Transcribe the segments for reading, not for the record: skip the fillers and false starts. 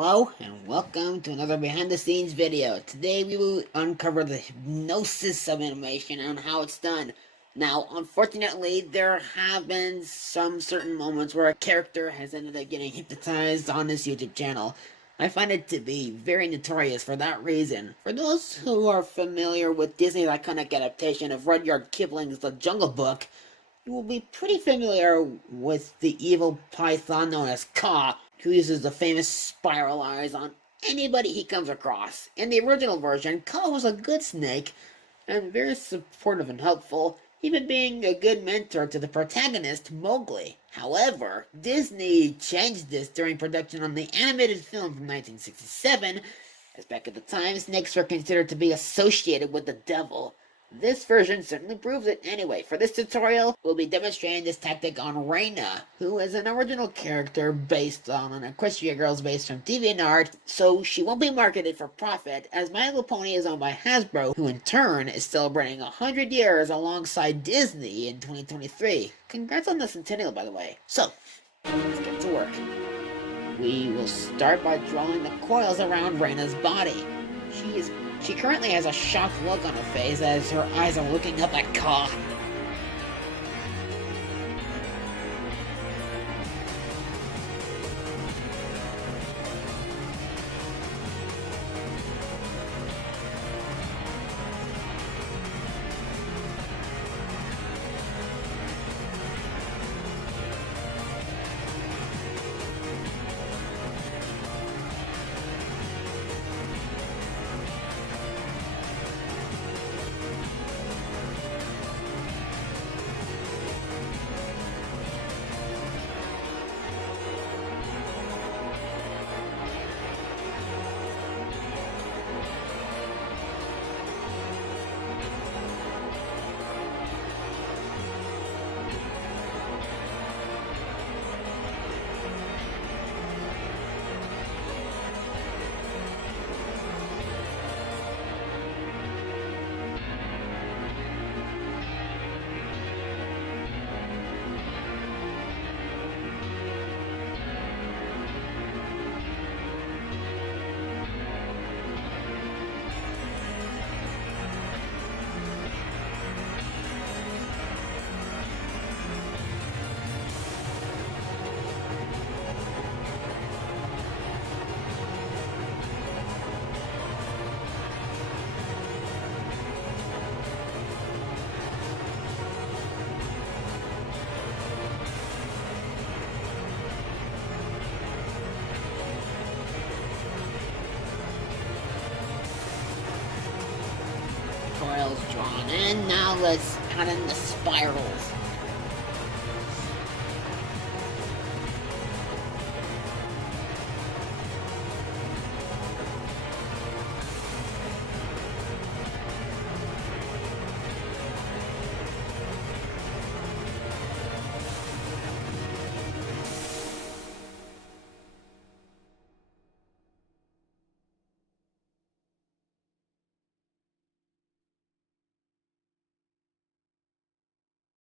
Hello and welcome to another behind the scenes video. Today we will uncover the hypnosis of animation and how it's done. Now, unfortunately, there have been some certain moments where a character has ended up getting hypnotized on this YouTube channel. I find it to be very notorious for that reason. For those who are familiar with Disney's iconic adaptation of Rudyard Kipling's The Jungle Book, you will be pretty familiar with the evil python known as Kaa, who uses the famous spiral eyes on anybody he comes across. In the original version, Kaa was a good snake and very supportive and helpful, even being a good mentor to the protagonist, Mowgli. However, Disney changed this during production on the animated film from 1967, as back at the time, snakes were considered to be associated with the devil. This version certainly proves it. Anyway, for this tutorial, we'll be demonstrating this tactic on Reina, who is an original character based on an Equestria Girls based from DeviantArt, so she won't be marketed for profit, as My Little Pony is owned by Hasbro, who in turn is celebrating 100 years alongside Disney in 2023. Congrats on the centennial, by the way. So, let's get to work. We will start by drawing the coils around Reina's body. She currently has a shocked look on her face as her eyes are looking up at Kaa. Coils drawn in, now let's add in the spirals.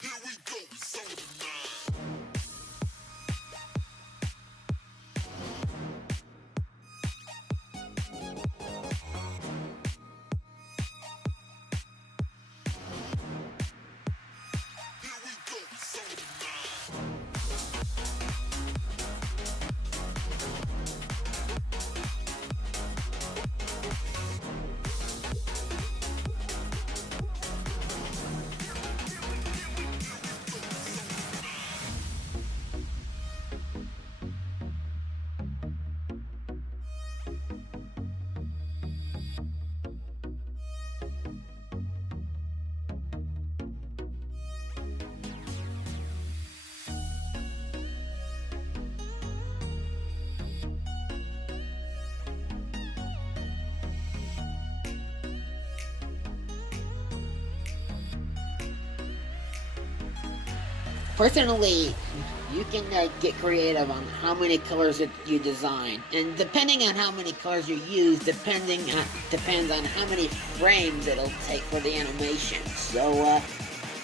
Here we go, it's on the line. Here we go, it's on the line. Personally, you can get creative on how many colors that you design, and depending on how many colors you use, depends on how many frames it'll take for the animation. So,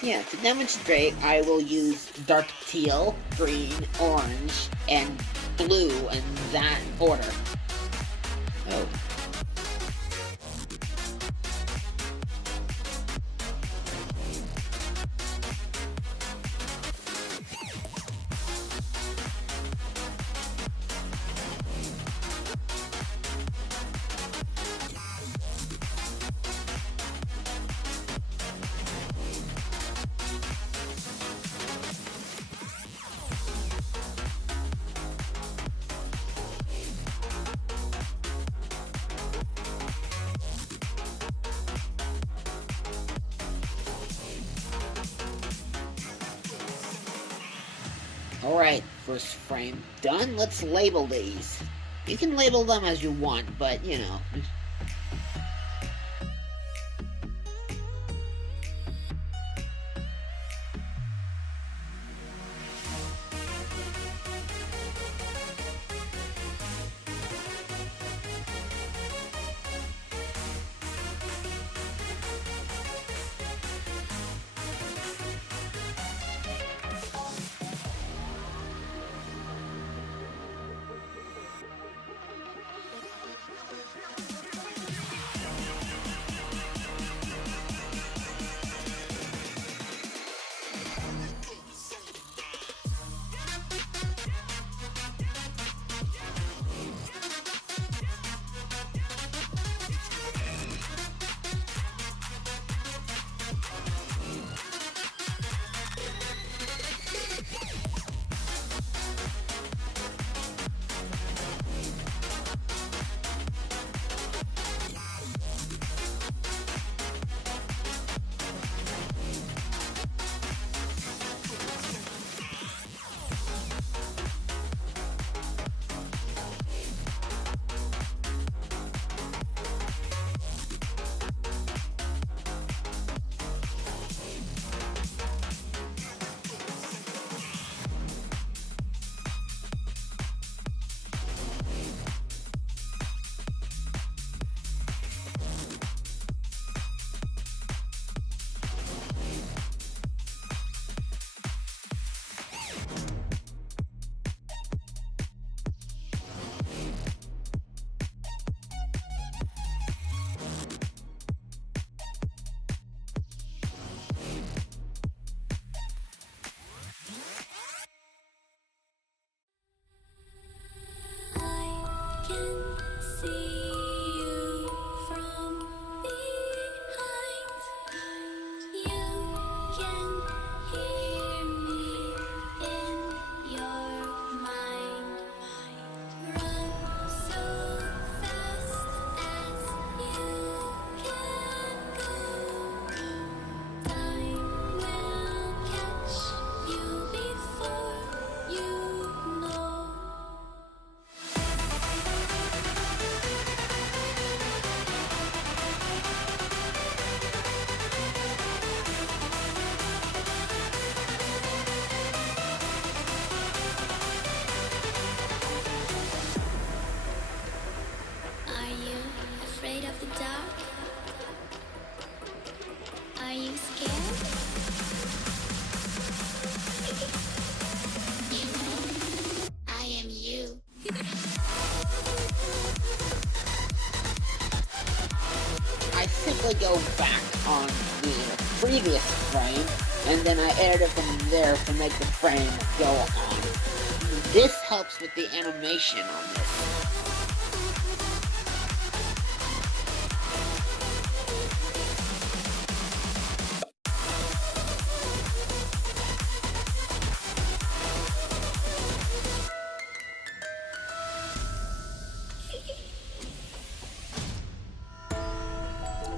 yeah, to demonstrate, I will use dark teal, green, orange, and blue in that order. Oh. Alright, first frame done. Let's label these. You can label them as you want, but you know. I can see you from behind. You can hear me in your mind. Run so fast as you can go. Time will catch you before you know. Are you afraid of the dark? Are you scared? You know, I am you. I simply go back on the previous frame, and then I edit it from there to make the frame go on. This helps with the animation on this.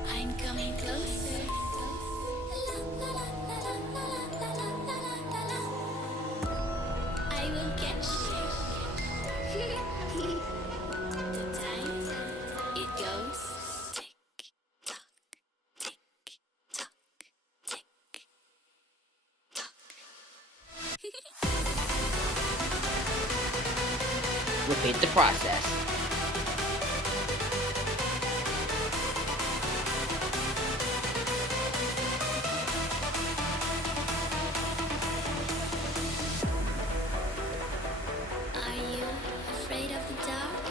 I'm coming closer. I will catch you. The time it goes tick tock, tick tock, tick tock. Repeat the process. Are you afraid of the dark?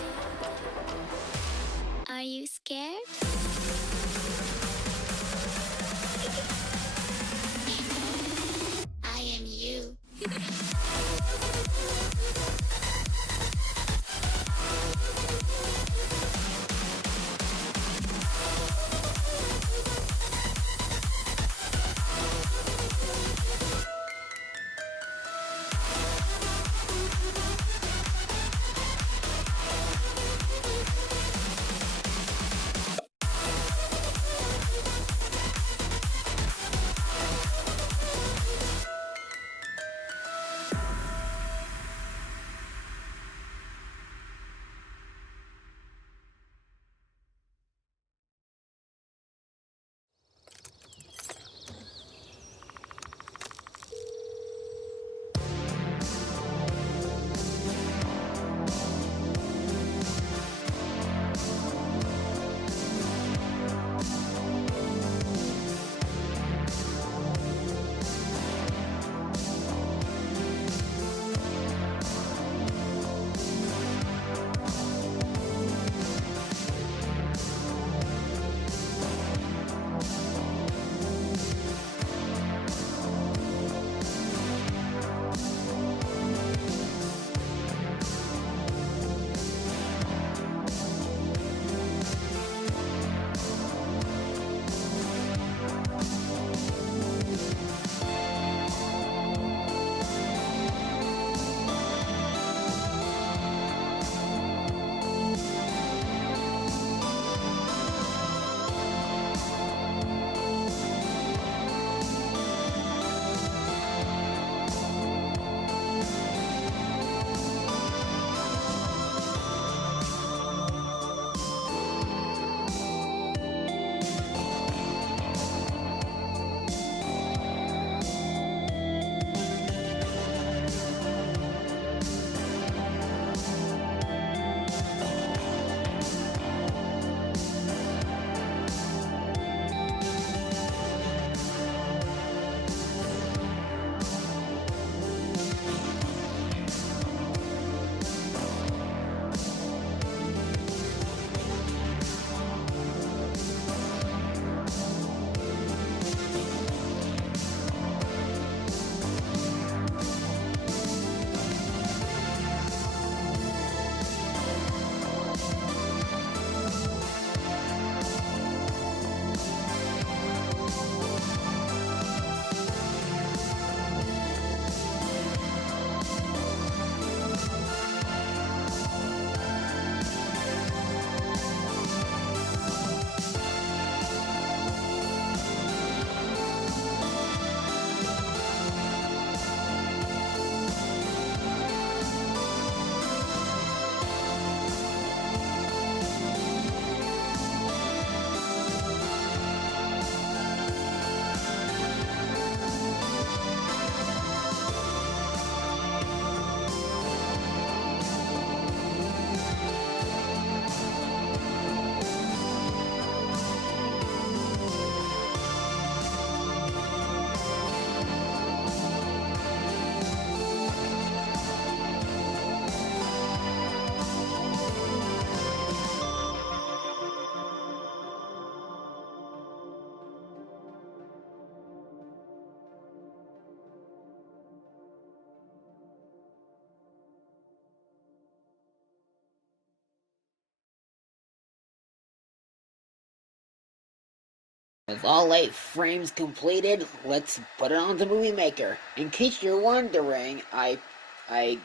With all 8 frames completed, let's put it on the Movie Maker. In case you're wondering, I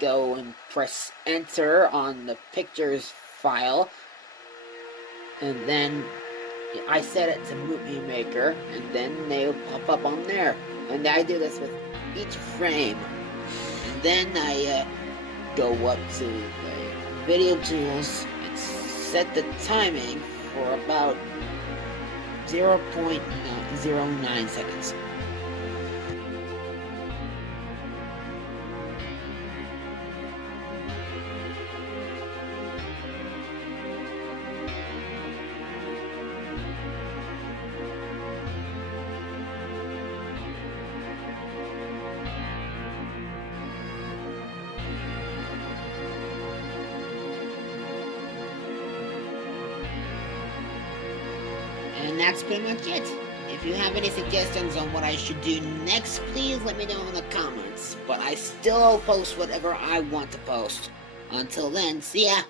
go and press enter on the pictures file, and then I set it to Movie Maker, and then they'll pop up on there. And I do this with each frame. And then I go up to Video Tools and set the timing for about 0.09 seconds. And that's pretty much it. If you have any suggestions on what I should do next, please let me know in the comments. But I still post whatever I want to post. Until then, see ya!